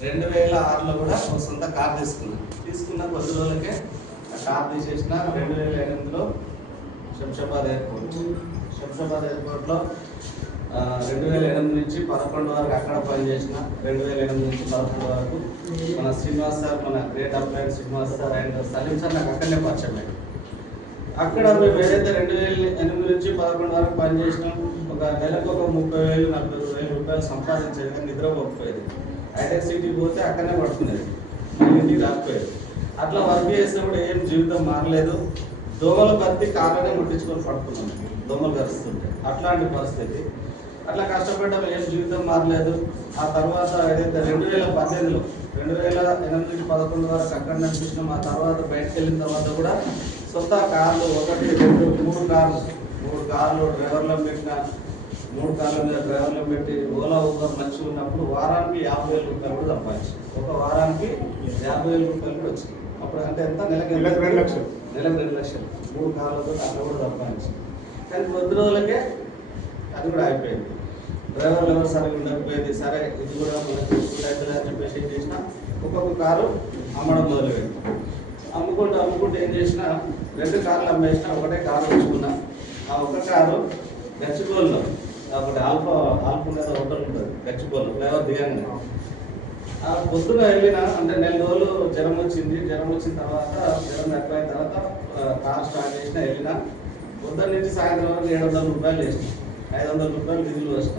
2006లో కూడా ఒక సొంత కార్ తీసుకున్న కొద్ది రోజులకే ఆ కార్ తీసేసిన. 2008లో శంషాబాద్ ఎయిర్పోర్ట్లో 2008 నుంచి 11 వరకు అక్కడ పనిచేసిన. 2008 నుంచి 11 వరకు మన శ్రీనివాస్ సార్, మన great applied Srinivas sir and Salim sir నాకు అక్కడనే పరిచయం అయ్యారు. అక్కడ మేము ఏదైతే 2008 నుంచి 11 వరకు పనిచేసినాం, ఒక నెలకు ఒక 30,000-40,000 రూపాయలు సంపాదించేది, కానీ నిద్రపోకపోయేది. హైటెక్ సిటీ పోతే అక్కడనే పడుకునేది, ఇంటికి రాకపోయేది. అట్లా వర్క్ చేసినప్పుడు ఏం జీవితం మారలేదు. దోమల బత్తి కాళ్ళనే ముట్టించుకొని పడుకున్నాం, దోమలు కరుస్తుంటే. అట్లాంటి పరిస్థితి. అట్లా కష్టపడ్డాం, ఏం జీవితం మారలేదు. ఆ తర్వాత ఏదైతే 2018లో 2008 నుంచి 11 వరకు అక్కడ నడిపించినాం. ఆ తర్వాత బయటకు వెళ్ళిన తర్వాత కూడా సొంత కార్లు 1, 2, 3 కార్లు డ్రైవర్లను పెట్టిన. 3 కార్ల మీద డ్రైవర్లను పెట్టి ఓలా ఊబర్ మంచిగా ఉన్నప్పుడు వారానికి 50,000 రూపాయలు కూడా సంపాదించి, ఒక వారానికి 50,000 రూపాయలు కూడా వచ్చింది. అప్పుడు అంటే ఎంత? నెలకు 2 లక్షలు. నెలకు 2 లక్షలు 3 కార్లతో అట్లా కూడా సంపాదించి. కానీ కొద్ది రోజులకే అది కూడా అయిపోయింది. డ్రైవర్లు ఎవరు సరిగ్గా ఉండకపోయింది. సరే ఇది కూడా మనకి సూట్ అవుతుంది అని చెప్పేసి ఏం చేసిన, ఒక్కొక్క కారు అమ్మడం మొదలుపెట్టి అమ్ముకుంటూ ఏం చేసిన, 2 కార్లు అమ్మేసిన, ఒకటే కారు ఉంచుకున్నా. ఆ ఒక కారు గచ్చిబౌలిలో ఒకటి ఆల్ఫా అనేది హోటల్ ఉంటుంది గచ్చిబౌలిలో, ఫ్లేవర్ దిగంగా. పొద్దున వెళ్ళిన అంటే 4 రోజులు జ్వరం వచ్చిన తర్వాత జ్వరం ఎక్కువైన తర్వాత కార్ స్టార్ట్ చేసిన. వెళ్ళిన పొద్దున్న నుంచి సాయంత్రం వరకు 700 రూపాయలు చేసిన, 500 రూపాయలు డీజిల్ వచ్చిన.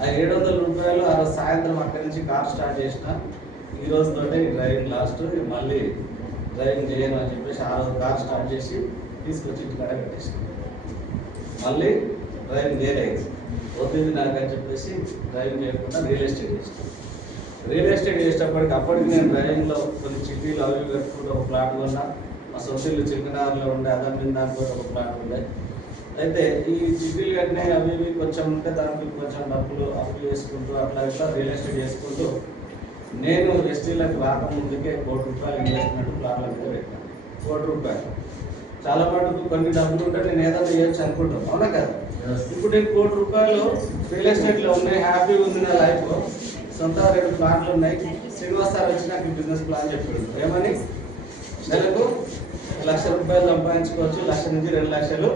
ఆ 700 రూపాయలు ఆ రోజు సాయంత్రం అక్కడి నుంచి కార్ స్టార్ట్ చేసిన. ఈ రోజుతోటే డ్రైవింగ్ లాస్ట్, మళ్ళీ డ్రైవింగ్ చేయను అని చెప్పేసి ఆ రోజు కార్ స్టార్ట్ చేసి తీసుకొచ్చి ఇంటికాడ పెట్టేసిన. మళ్ళీ డ్రైవింగ్ చేయలేదు, వద్దు నాకు అని చెప్పేసి డ్రైవింగ్ చేయకుండా రియల్ ఎస్టేట్ చేసేటప్పటికి అప్పటికి నేను డ్రైవింగ్లో కొన్ని చిట్టీలు అవి పెట్టుకుంటూ ఒక ప్లాట్ కొన్నా. మా సొసైటీలో చిక్కనారులో ఉండే అదర్ మీద దానికి ఒక ప్లాట్ ఉండే. అయితే ఈ చిట్టీలు కట్టినా అవి ఇవి కొంచెం ఉంటే దానికి కొంచెం డబ్బులు అప్పు చేసుకుంటూ అట్లా ఇట్లా రియల్ ఎస్టేట్ చేసుకుంటూ నేను ఎస్టీలకు రాకముందుకే ₹1,00,00,000 ఇన్వెస్ట్మెంట్ ప్లాట్ల మీద పెట్టాను. ₹1,00,00,000 చాలా మటుకు కొన్ని డబ్బులు ఉంటే నేను ఏదైనా చేయొచ్చు అనుకుంటాను, అవునా కదా? ఇప్పుడు నేను ₹1,00,00,000 రియల్ ఎస్టేట్లో ఉన్నాయి, హ్యాపీగా ఉంది నా లైఫ్. సొంత 2 ప్లాట్లు ఉన్నాయి. శ్రీనివాస్ సార్ వచ్చి నాకు బిజినెస్ ప్లాన్ చెప్పాడు. ఏమని? నెలకు ₹1,00,000 సంపాదించుకోవచ్చు, 1,00,000 నుంచి 2 లక్షలు,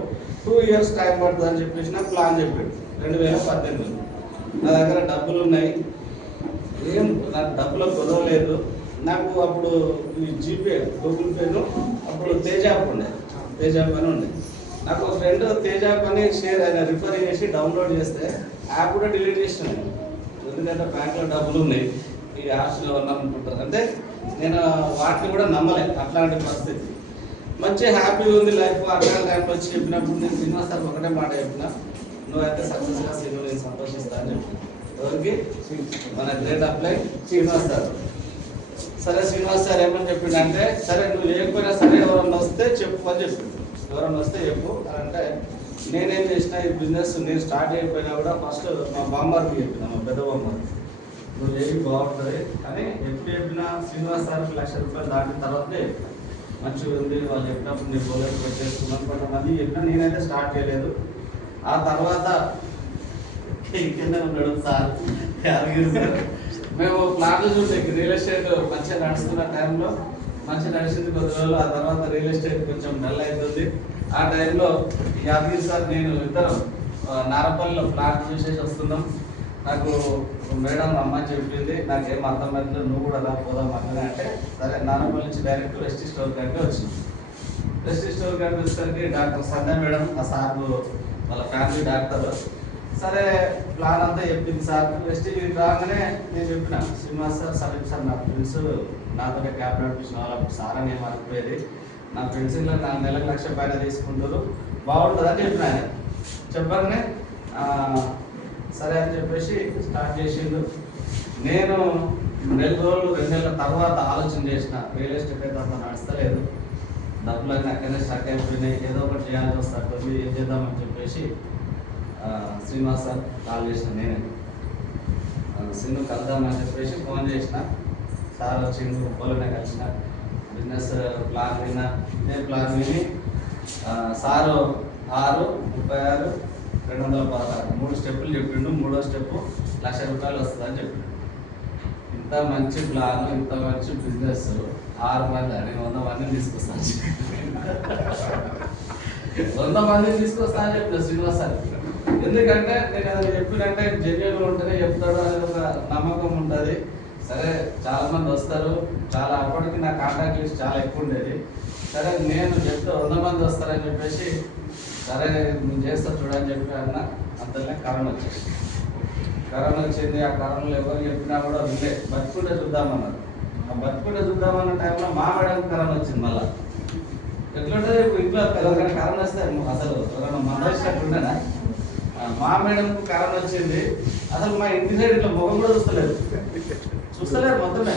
2 ఇయర్స్ టైం పడుతుంది అని చెప్పేసి నాకు ప్లాన్ చెప్పాడు 2018లో. నా దగ్గర డబ్బులు ఉన్నాయి, ఏం నాకు డబ్బులో కుదరలేదు. నాకు అప్పుడు ఈ జీపే గూగుల్ పేను అప్పుడు తేజాప్ అని ఉండే. నాకు ఒక ఫ్రెండ్ తేజాప్ అని రిఫర్ చేసి డౌన్లోడ్ చేస్తే యాప్ కూడా డిలీట్ చేసినాను. ఎందుకంటే బ్యాంక్లో డబ్బులు ఉన్నాయి, ఈ యాప్స్లో అనుకుంటారు. అంటే నేను వాటిని కూడా నమ్మలేదు. అట్లాంటి పరిస్థితి. మంచి హ్యాపీగా ఉంది లైఫ్. అట్లాంటి టైంలో వచ్చి చెప్పినప్పుడు నేను శ్రీనివాస్ సార్ ఒకటే మాట చెప్పిన, నువ్వైతే సక్సెస్గా శ్రీను నేను సంతోషిస్తా అని చెప్పిన. ఎవరికి? మన గ్రేట్ అప్లై శ్రీనివాస్ సార్. సరే శ్రీనివాస్ సార్ ఏమని చెప్పిండంటే, సరే నువ్వు లేకపోయినా సరే ఎవరన్నా వస్తే చెప్పు అని చెప్పిండు. ఎవరన్నా వస్తే చెప్పు అని అంటే నేనేం చేసిన, ఈ బిజినెస్ నేను స్టార్ట్ అయిపోయినా కూడా ఫస్ట్ మా బామ్మకి చెప్పిన, మా పెద్ద బామ్మకి, నువ్వు ఏమి బాగుంటుంది కానీ ఎప్పుడు చెప్పినా శ్రీనివాస్ సార్కి ₹1,00,000 దాటిన తర్వాతే మంచిగా ఉంది. వాళ్ళు చెప్పినప్పుడు నేను గోలకి పెట్టేసుకున్నాను. కొంతమంది చెప్పినా నేనైతే స్టార్ట్ చేయలేదు. ఆ తర్వాత కింద ఉన్నాడు సార్, యాదగిరి సార్. మేము ప్లాట్లు చూసే రియల్ ఎస్టేట్ మంచిగా నడుస్తున్న టైంలో మంచిగా నడిచింది కొద్ది రోజులు. ఆ తర్వాత రియల్ ఎస్టేట్ కొంచెం డల్ అవుతుంది. ఆ టైంలో యాదగిరి సార్ నేను ఇద్దరం నారపల్లిలో ప్లాట్ చూసేసి వస్తున్నాం. నాకు మేడం అమ్మ చెప్పింది, నాకేం అర్థమవుతుంది, నువ్వు కూడా రా పోదాం అన్నది. అంటే సరే నారపల్లి నుంచి డైరెక్ట్ రెస్టీ స్టోర్ కాడికి వచ్చింది. రెస్టీ స్టోర్ కాడికి వచ్చేసరికి డాక్టర్ సంధ్య మేడం, ఆ సార్ వాళ్ళ ఫ్యామిలీ డాక్టర్. సరే ప్లాన్ అంతా చెప్పింది సార్. రెస్టీ రాగానే నేను చెప్పిన, శ్రీనివాస్ సార్, సలీం సార్ నా ఫ్రెండ్స్ నాతోనే క్యాబ్ నడిపించిన వాళ్ళప్పుడు సార్ అని ఏమనుకోలేదు, నా ఫ్రెండ్స్ ఇలా నా నెలకు ₹1,00,000 పైన తీసుకుంటారు, బాగుంటుందని చెప్పిన. ఆయన చెప్పగానే సరే అని చెప్పేసి స్టార్ట్ చేసిండు. నేను 2 నెలల తర్వాత ఆలోచన చేసిన, రియల్ ఎస్టేట్ అయితే అంత నడుస్తలేదు, డబ్బులు అన్నీ అక్కడనే స్టార్ట్ అయిపోయినాయి, ఏదో ఒకటి చేయాల్సి వస్తుంది, ఏం చేద్దామని చెప్పేసి శ్రీనివాస్ సార్ కాల్ చేసిన. నేనే శ్రీను కలుద్దామని చెప్పేసి ఫోన్ చేసిన. సార్ వచ్చిండు, పొలనే కలిసిన, బిజినెస్ ప్లాన్ విన్నా. ఇదే ప్లాన్ విని సారు 6, 36, 216 3 స్టెప్పులు చెప్పిండు. 3వ స్టెప్ ₹1,00,000 వస్తుందని చెప్పిండు. ఇంత మంచి ప్లాన్, ఇంత మంచి బిజినెస్ 6 మంది అని 100 మందిని తీసుకొస్తాను 100 మందిని తీసుకొస్తా అని చెప్పిన శ్రీనివాస్ సార్. ఎందుకంటే నేను అది చెప్పినట్టే జెన్యున్ ఉంటేనే చెప్తాడు అనేది ఒక నమ్మకం ఉంటుంది. సరే చాలా మంది వస్తారు, చాలా అప్పటికి నా కాంటాక్ట్ లిస్ట్ చాలా ఎక్కువ ఉండేది. సరే నేను చెప్తే 100 మంది వస్తారని చెప్పేసి సరే నేను చేస్తా చూడని చెప్పి అన్న. అంతలో కరోనా వచ్చింది. ఆ కరోనాలో ఎవరు చెప్పినా కూడా వినలే. బతుకుంటే చూద్దామన్నారు. ఆ బతుకుంటే చూద్దామన్న టైంలో మా మేడం కరోనా వచ్చింది. మళ్ళీ ఎట్లుంటే ఇంట్లో ఎవరికైనా కరోనా వస్తే అసలు ఎవరైనా మందలిసినట్టు ఉండేనా? మా మేడంకు కరోనా వచ్చింది. అసలు మా ఇంటి సైడ్ ఇట్లా ముఖం కూడా చూస్తలేరు మొత్తమే.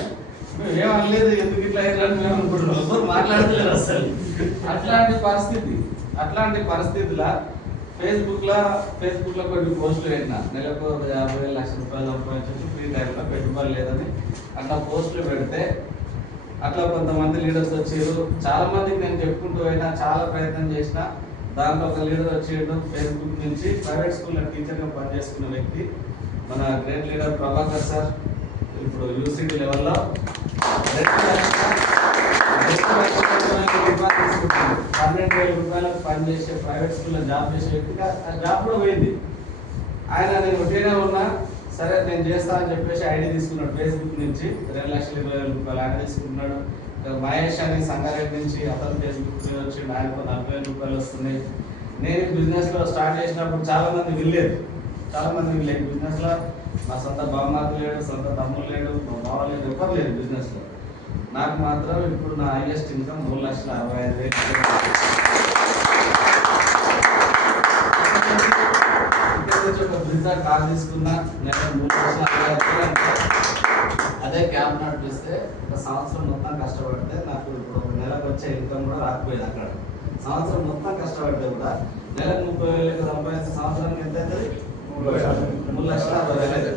మేము ఏమనలేదు, ఎందుకు ఇట్లా అయ్యారని మేము అనుకుంటున్నాం. ఎవరు మాట్లాడతలేరు అసలు. అట్లాంటి పరిస్థితుల ఫేస్బుక్లో కొన్ని పోస్టులు పెట్టిన, నెలకు 50,000 లక్షల రూపాయలు సంపాదించవచ్చు, ఫ్రీ టైంలో పెట్టుబడి లేదని అట్లా పోస్టులు పెడితే అట్లా కొంతమంది లీడర్స్ వచ్చారు. చాలా మందికి నేను చెప్పుకుంటూ పోయినా, చాలా ప్రయత్నం చేసిన. దాంట్లో ఒక లీడర్ వచ్చేయడం ఫేస్బుక్ నుంచి ప్రైవేట్ స్కూల్లో టీచర్గా పనిచేసుకున్న వ్యక్తి మన గ్రేట్ లీడర్ ప్రభాకర్ సార్. ఇప్పుడు యూనివర్సిటీ లెవెల్లో 12,000 రూపాయలకు పనిచేసే ప్రైవేట్ స్కూల్లో జాబ్ చేసే వ్యక్తిగా ఆ జాబ్ కూడా పోయింది. ఆయన నేను ఒకటేనే ఉన్నా, సరే నేను చేస్తా అని చెప్పేసి ఐడి తీసుకున్నాడు ఫేస్బుక్ నుంచి. 2,20,000 రూపాయలు ఆయన తీసుకుంటున్నాడు. మహేష్ అని సంగారెడ్డి నుంచి అతను ఫేస్బుక్ వచ్చి ఆయనకు 40,000 రూపాయలు వస్తున్నాయి. నేను బిజినెస్లో స్టార్ట్ చేసినప్పుడు చాలా మంది వినలేదు. బిజినెస్లో మా సొంత బామ్మకు లేడు, సొంత తమ్ముడు లేడు, మా బావ లేడు, ఎవరు లేదు బిజినెస్లో. నాకు మాత్రం ఇప్పుడు నా హైయెస్ట్ ఇన్కమ్ 3,65,000. ఒక బ్రిజా కార్ తీసుకున్నా, నేను 3,65,000. అదే క్యాబ్ నడిపిస్తే ఒక సంవత్సరం మొత్తం కష్టపడితే నాకు ఇప్పుడు ఒక నెలకు వచ్చే ఇన్కమ్ కూడా రాకపోయేది. అక్కడ సంవత్సరం మొత్తం కష్టపడితే కూడా నెలకు 30,000 సంపాదించే సంవత్సరానికి ఎంత అవుతుంది? 3,60,000.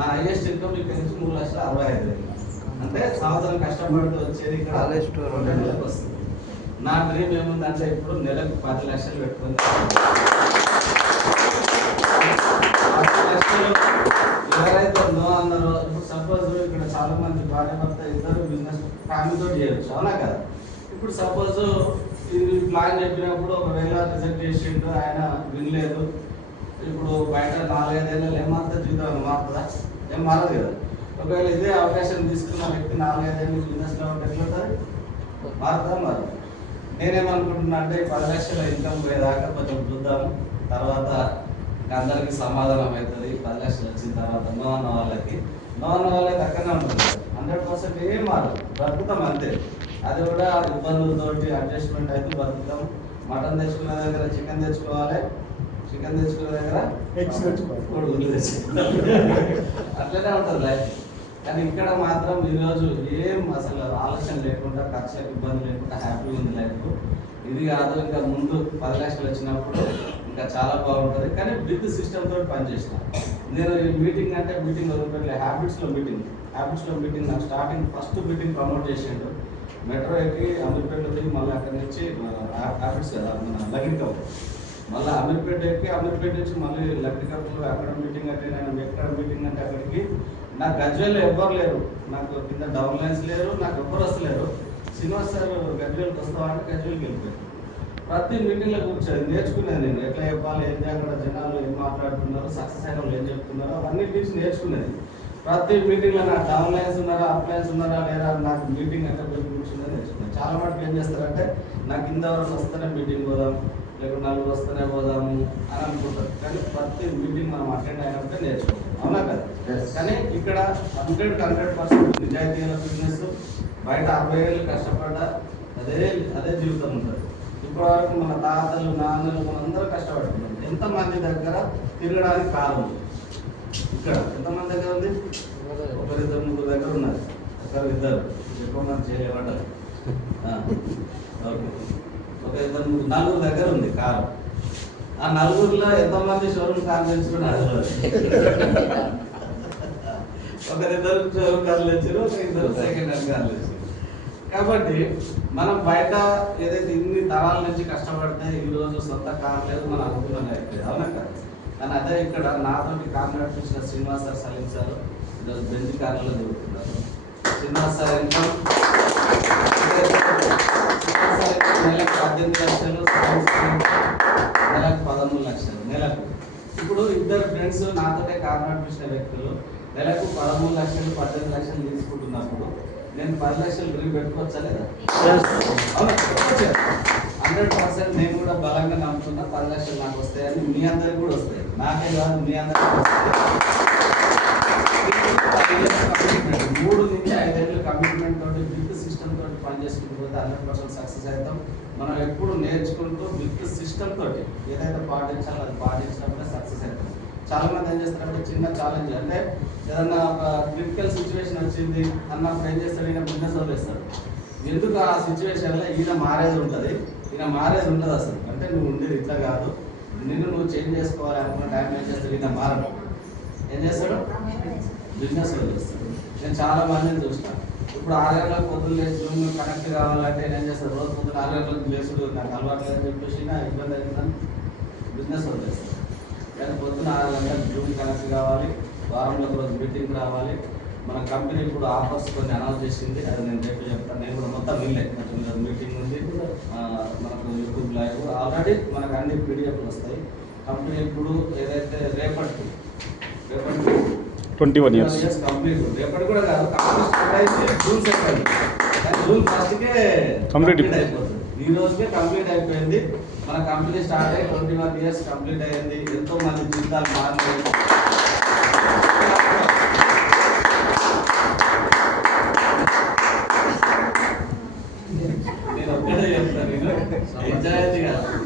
నా హైయెస్ట్ ఇన్కమ్ ఇక్కడ నుంచి 3,65,000. అంటే సంవత్సరం కష్టపడితే వచ్చేది ఇక్కడ 2 వస్తుంది. నా డ్రీమ్ ఏముందంటే ఇప్పుడు నెలకు 10 లక్షలు పెట్టుకుంది. 10 లక్షలు ఎవరైతే నో అన్నారో, ఇప్పుడు సపోజ్ ఇక్కడ చాలా మంది భార్య భర్త ఇద్దరు బిజినెస్ ఫ్యామిలీతో చేయొచ్చు, అవునా కదా? ఇప్పుడు సపోజ్ ఇది ప్లాన్ చెప్పినప్పుడు ఒకవేళ రిజెక్ట్ చేసిండు, ఆయన వినలేదు. ఇప్పుడు బయట 4-5 ఏళ్ళు ఏమారుతుంది? జీవితం మారుతుందా? ఏం మారదు కదా. ఒకవేళ ఇదే అవకాశం తీసుకున్న వ్యక్తి 4-5 ఏళ్ళు బిజినెస్లో ఉంటే ఎట్లుంటుంది? మారుతుందా? మారదు. నేనేమనుకుంటున్నా అంటే 10 లక్షల ఇన్కమ్ పోయేదాకా కొంచెం చూద్దాము. తర్వాత అందరికీ సమాధానం అవుతుంది. 10 లక్షలు వచ్చిన తర్వాత నో అన్న వాళ్ళకి అక్కడనే ఉంటుంది. 100% ఏం మారదు, బతుకుతాం అంతే. అది కూడా ఇబ్బందులతోటి అడ్జస్ట్మెంట్ అయితే బతుకుతాం. మటన్ తెచ్చుకునే దగ్గర చికెన్ తెచ్చుకోవాలి, చికెన్ తెచ్చుకునే దగ్గర కొడుకులు తెచ్చుకోవాలి. అట్లనే ఉంటుంది లైఫ్. కానీ ఇక్కడ మాత్రం ఈరోజు ఏం అసలు ఆలోచన లేకుండా, ఖర్చులకు ఇబ్బంది లేకుండా హ్యాపీగా ఉంది లైఫ్. ఇది కాదు, ఇంకా ముందు 10 లక్షలు వచ్చినప్పుడు ఇంకా చాలా బాగుంటుంది. కానీ బిగ్ సిస్టమ్ తోటి పనిచేసిన నేను. మీటింగ్ అంటే మీటింగ్ వదిలిపెట్టలే. హ్యాబిట్స్లో మీటింగ్ నాకు స్టార్టింగ్ ఫస్ట్ మీటింగ్ ప్రమోట్ చేసిండు. మెట్రో ఎక్కి అమీర్పేటలో దిగి మళ్ళీ అక్కడి నుంచి హ్యాబిట్స్ కదా మన లగ్గికప్, మళ్ళీ అమీర్పేట ఎక్కి అమీర్పేట నుంచి మళ్ళీ లగ్గికప్లో అక్కడ మీటింగ్ అటెండ్ అయినా. ఎక్కడ మీటింగ్ అంటే అక్కడికి నాకు గజ్వేల్లో ఎవ్వరు లేరు, నాకు కింద డౌన్ లైన్స్ లేరు, నాకు ఎవ్వరు వస్తలేరు. శ్రీనివాస్ సార్ గజ్వేల్కి వస్తావా అంటే గజ్వేల్కి వెళ్ళిపోయారు. ప్రతి మీటింగ్లో కూర్చొని నేర్చుకునేది నేను. ఎట్లా చెప్పాలి, ఏంటి అక్కడ జనాలు ఏం మాట్లాడుతున్నారు, సక్సెస్ అయిన వాళ్ళు ఏం చెప్తున్నారు, అవన్నీ తీసి నేర్చుకునేది. ప్రతి మీటింగ్లో నాకు డౌన్ లైన్స్ ఉన్నారా, అప్ లైన్స్ ఉన్నారా లేదా, నాకు మీటింగ్ అంటే వెళ్ళి కూర్చునే నేర్చుకున్నాను. చాలా మటుకు ఏం చేస్తారంటే నాకు కింద వరకు వస్తేనే మీటింగ్ పోదాం, లేకుంటే 4 వస్తేనే పోదాము అని అనుకుంటారు. కానీ ప్రతి మీటింగ్ మనం అటెండ్ అయినప్పుడే నేర్చుకుంటాం, అవునా కదా? కానీ ఇక్కడ 100% నిజాయితీల బిజినెస్. బయట 60 ఏళ్ళు కష్టపడ్డా అదే జీవితం ఉంటుంది. ఇప్పటివరకు మన తాతలు నాన్నలు మనందరూ కష్టపడుతున్నాం. ఎంతమంది దగ్గర తిరగడానికి కాలం ఉంది? ఇక్కడ ఎంతమంది దగ్గర ఉంది? 1-2-3 దగ్గర ఉన్నారు. 1-2 ఎక్కువ మంది చేయలేమంటారు. ఓకే, 1-2-3-4 దగ్గర ఉంది కారు. ఆ 4లో ఎంతమంది షోరూమ్ కార్ తెచ్చుకున్నారు? 1-2 షోరూమ్ కార్లు తెచ్చారు, 1-2 సెకండ్ హ్యాండ్ కార్లు తెచ్చారు. కాబట్టి మనం బయట ఏదైతే ఇన్ని తరాల నుంచి కష్టపడితే ఈరోజు సొంత కార్ లేదు, మనం అనుకున్నది అయితే, అవునా కదా? కానీ అదే ఇక్కడ నాతోటి కార్ నడిపించిన Srinivas sir, Salim sir bench కార్లలో తిరుగుతున్నారు. చిన్న సార్ ఇన్కమ్ నెలకు 18 లక్షలు, నెలకు 13 లక్షలు నెలకు. ఇప్పుడు ఇద్దరు ఫ్రెండ్స్ నాతోటే కాంట్రాక్ట్ చేసిన వ్యక్తులు నెలకు 13 లక్షలు 18 లక్షలు తీసుకుంటున్నప్పుడు నేను 10 లక్షలు డ్రీమ్ పెట్టుకోవచ్చా లేదా? 100% నేను కూడా బలంగా నమ్ముతున్నా 10 లక్షలు నాకు వస్తాయని. మీ అందరికి కూడా వస్తాయి, నాకే కాదు మీ అందరికి వస్తాయి. 3 నుంచి 5 ఏళ్ళు కమిట్మెంట్ తోటి విత్ సిస్టమ్ తోటి పనిచేసుకుంటూ పోతే 100% సక్సెస్ అవుతాం. మనం ఎప్పుడు నేర్చుకుంటూ విత్ సిస్టమ్ తోటి ఏదైతే పాటించాలో అది పాటించినప్పుడే సక్సెస్ అవుతాం. చాలా మంది ఏం చేస్తారంటే చిన్న ఛాలెంజ్ అంటే ఏదన్నా ఒక క్రిటికల్ సిచ్యువేషన్ వచ్చింది అన్నప్పుడు ఏం చేస్తాడు, ఈయన బిజినెస్ వదిలేస్తాడు. ఎందుకు ఆ సిచ్యువేషన్లో ఈయన మారేది ఉంటుంది అసలు. అంటే నువ్వు ఉండేది ఇట్లా కాదు, నిన్ను నువ్వు చేంజ్ చేసుకోవాలి అనుకున్న టైం ఏం చేస్తాడు, ఈయన మారడు. ఏం చేస్తాడు, బిజినెస్ వదిలేస్తాడు. నేను చాలా మందిని చూస్తాను. ఇప్పుడు 6 గంటలకు పొద్దున్న లేచి జూమ్ కనెక్ట్ కావాలంటే ఏం చేస్తాడు, రోజు పొద్దున్న 6 గంటలకు లేచుడు నాకు అలవాటు లేదని చెప్పేసి ఇబ్బంది అవుతుందని బిజినెస్ వదిలేస్తాడు. కానీ పొద్దున్న 6 గంటలకు జూమ్ కనెక్ట్ కావాలి, వారంలో ఒక రోజు మీటింగ్ రావాలి. మన కంపెనీ ఇప్పుడు ఆఫర్స్ కొన్ని అనౌన్స్ చేసింది, అది నేను రేపు చెప్తాను. నేను కూడా మొత్తం వినలే, కొంచెం మీటింగ్ ఉంది, మనకు యూట్యూబ్ లైవ్ ఆల్రెడీ మనకు అన్ని పీడిఎఫ్లు వస్తాయి. కంపెనీ ఇప్పుడు ఏదైతే రేపటి 21 years కంప్లీట్, రేపటి కూడా కాదు, కంపెనీ స్టార్ట్ అయితే జూన్ 2 కానీ జూన్ 1 కంప్లీట్ అయిపోతుంది. ఈ రోజుకే కంప్లీట్ అయిపోయింది. మన కంపెనీ స్టార్ట్ అయ్యి 21 years కంప్లీట్ అయ్యింది. ఎంతో మంది జీవితాలు మారినాయి. నేను ఒక్కటే చెప్తాను,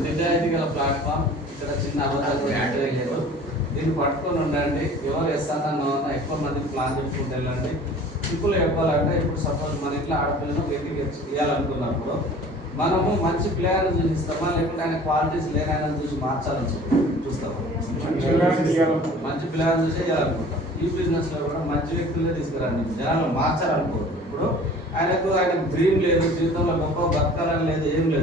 నిజాయితీ గల ప్లాట్ఫామ్. ఇక్కడ చిన్న అబద్ధాలు యాడ్ లేదు. దీన్ని పట్టుకొని ఉండండి. ఎవరు ఎస్తానో ఎక్కువ మంది ప్లాన్ చేసుకుంటూ వెళ్ళండి. సింపుల్ చెప్పాలంటే ఇప్పుడు సపోజ్ మన ఇంట్లో ఆడపిల్లను వ్యక్తికి ఇవ్వాలనుకున్నప్పుడు మనము మంచి ప్లేయర్ చూపిస్తామా, లేకుంటే ఆయన క్వాలిటీస్ లేని ఆయన చూసి మార్చాలని చూస్తాము. మంచి ప్లేయర్ చూసి ఇవ్వాలనుకుంటాం. ఈ బిజినెస్లో కూడా మంచి వ్యక్తులే తీసుకురండి, జనాలు మార్చాలనుకోవద్దు. ఇప్పుడు ఆయన డ్రీమ్ లేదు, జీవితంలో గొప్ప బతకాలని లేదు, ఏం లేదు.